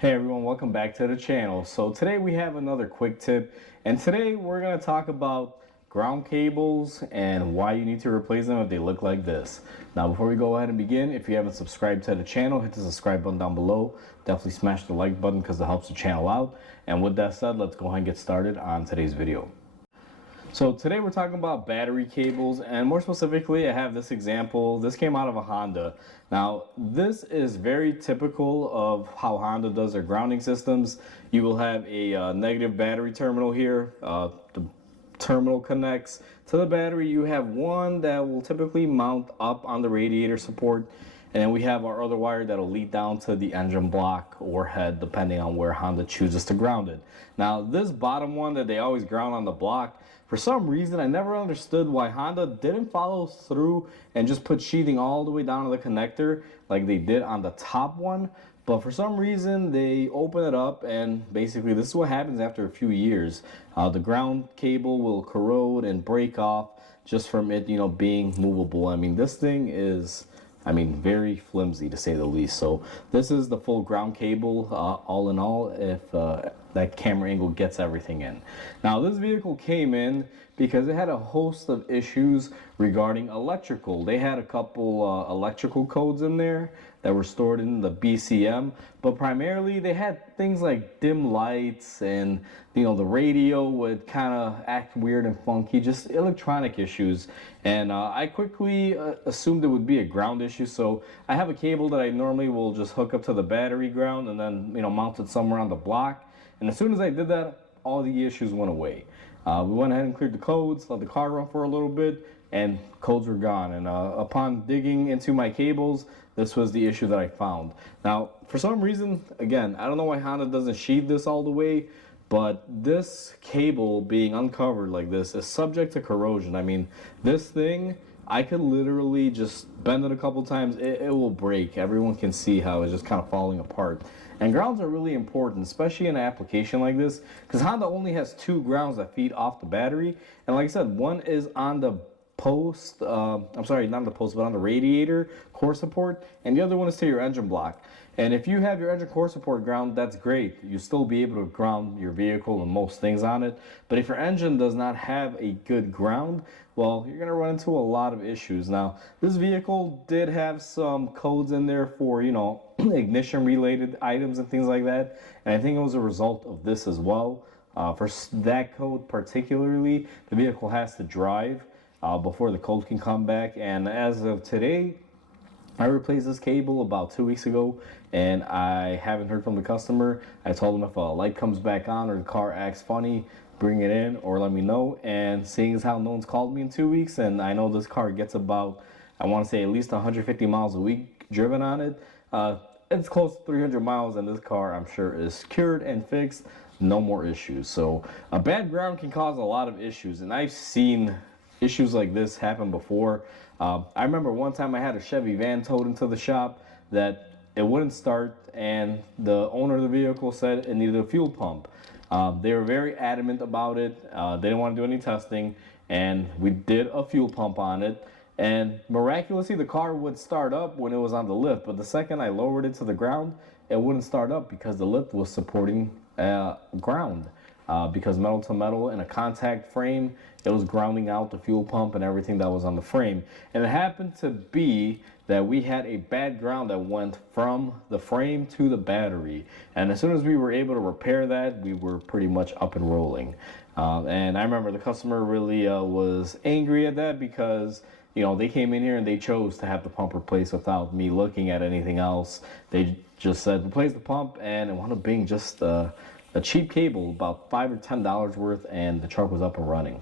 Hey everyone, welcome back to the channel. So today we have another quick tip, and today we're going to talk about ground cables and why you need to replace them if they look like this. Now before we go ahead and begin, if you haven't subscribed to the channel, hit the subscribe button down below. Definitely smash the like button because it helps the channel out. And with that said, let's go ahead and get started on today's video. So today we're talking about battery cables, and more specifically I have this example. This came out of a Honda. Now this is very typical of how Honda does their grounding systems. You will have a negative battery terminal here. The terminal connects to the battery. You have one that will typically mount up on the radiator support, and then we have our other wire that'll lead down to the engine block or head, depending on where Honda chooses to ground it. Now this bottom one that they always ground on the block, for some reason I never understood why Honda didn't follow through and just put sheathing all the way down to the connector like they did on the top one. But for some reason they open it up, and basically this is what happens after a few years. The ground cable will corrode and break off just from it, being movable. I mean, this thing is, very flimsy to say the least. So this is the full ground cable, all in all, if that camera angle gets everything in. Now this vehicle came in because it had a host of issues regarding electrical. They had a couple electrical codes in there that were stored in the BCM, but primarily they had things like dim lights, and the radio would kind of act weird and funky, just electronic issues. And I quickly assumed it would be a ground issue, so I have a cable that I normally will just hook up to the battery ground and then mount it somewhere on the block. And as soon as I did that, all the issues went away. We went ahead and cleared the codes, let the car run for a little bit, and codes were gone. And upon digging into my cables, this was the issue that I found. Now, for some reason, again, I don't know why Honda doesn't sheathe this all the way, but this cable being uncovered like this is subject to corrosion. I mean, this thing, I could literally just bend it a couple times, it will break. Everyone can see how it's just kind of falling apart. And grounds are really important, especially in an application like this, because Honda only has two grounds that feed off the battery. And like I said, one is on the post, I'm sorry, not on the post, but on the radiator core support, and the other one is to your engine block. And if you have your engine core support ground, that's great. You'll still be able to ground your vehicle and most things on it. But if your engine does not have a good ground, well, you're going to run into a lot of issues. Now, this vehicle did have some codes in there for, ignition related items and things like that. And I think it was a result of this as well. For that code particularly, the vehicle has to drive before the code can come back. And as of today, I replaced this cable about 2 weeks ago, and I haven't heard from the customer. I told them if a light comes back on or the car acts funny, bring it in or let me know. And seeing as how no one's called me in 2 weeks, and I know this car gets about, I want to say, at least 150 miles a week driven on it. It's close to 300 miles, and this car, I'm sure, is cured and fixed. No more issues. So a bad ground can cause a lot of issues, and I've seen issues like this happen before. I remember one time I had a Chevy van towed into the shop that it wouldn't start, and the owner of the vehicle said it needed a fuel pump. They were very adamant about it. They didn't want to do any testing, and we did a fuel pump on it. And miraculously, the car would start up when it was on the lift, but the second I lowered it to the ground, it wouldn't start up because the lift was supporting ground. Because metal to metal in a contact frame, it was grounding out the fuel pump and everything that was on the frame. And it happened to be that we had a bad ground that went from the frame to the battery. And as soon as we were able to repair that, we were pretty much up and rolling. And I remember the customer really was angry at that because they came in here and they chose to have the pump replaced without me looking at anything else. They just said replace the pump, and it wound up being just a cheap cable, about $5 or $10 worth, and the truck was up and running.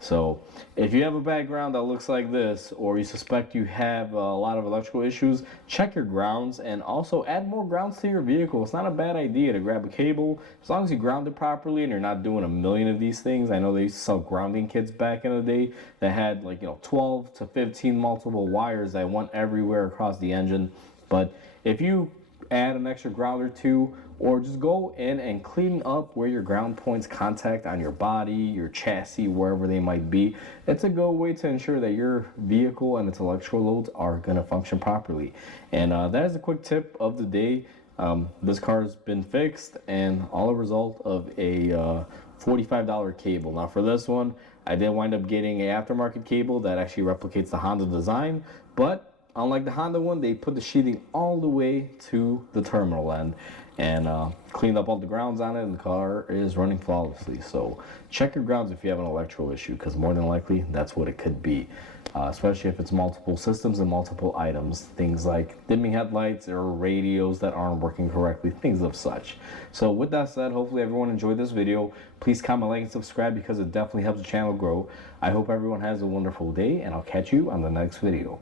So if you have a background that looks like this, or you suspect you have a lot of electrical issues, check your grounds and also add more grounds to your vehicle. It's not a bad idea to grab a cable, as long as you ground it properly and you're not doing a million of these things. I know they used to sell grounding kits back in the day that had 12 to 15 multiple wires that went everywhere across the engine. But if you add an extra ground or two, or just go in and clean up where your ground points contact on your body, your chassis, wherever they might be. It's a good way to ensure that your vehicle and its electrical loads are going to function properly. And that is a quick tip of the day. This car has been fixed, and all a result of a $45 cable. Now for this one, I did wind up getting an aftermarket cable that actually replicates the Honda design, but unlike the Honda one, they put the sheathing all the way to the terminal end and cleaned up all the grounds on it, and the car is running flawlessly. So check your grounds if you have an electrical issue, because more than likely that's what it could be, especially if it's multiple systems and multiple items, things like dimming headlights or radios that aren't working correctly, things of such. So with that said, hopefully everyone enjoyed this video. Please comment, like, and subscribe, because it definitely helps the channel grow. I hope everyone has a wonderful day, and I'll catch you on the next video.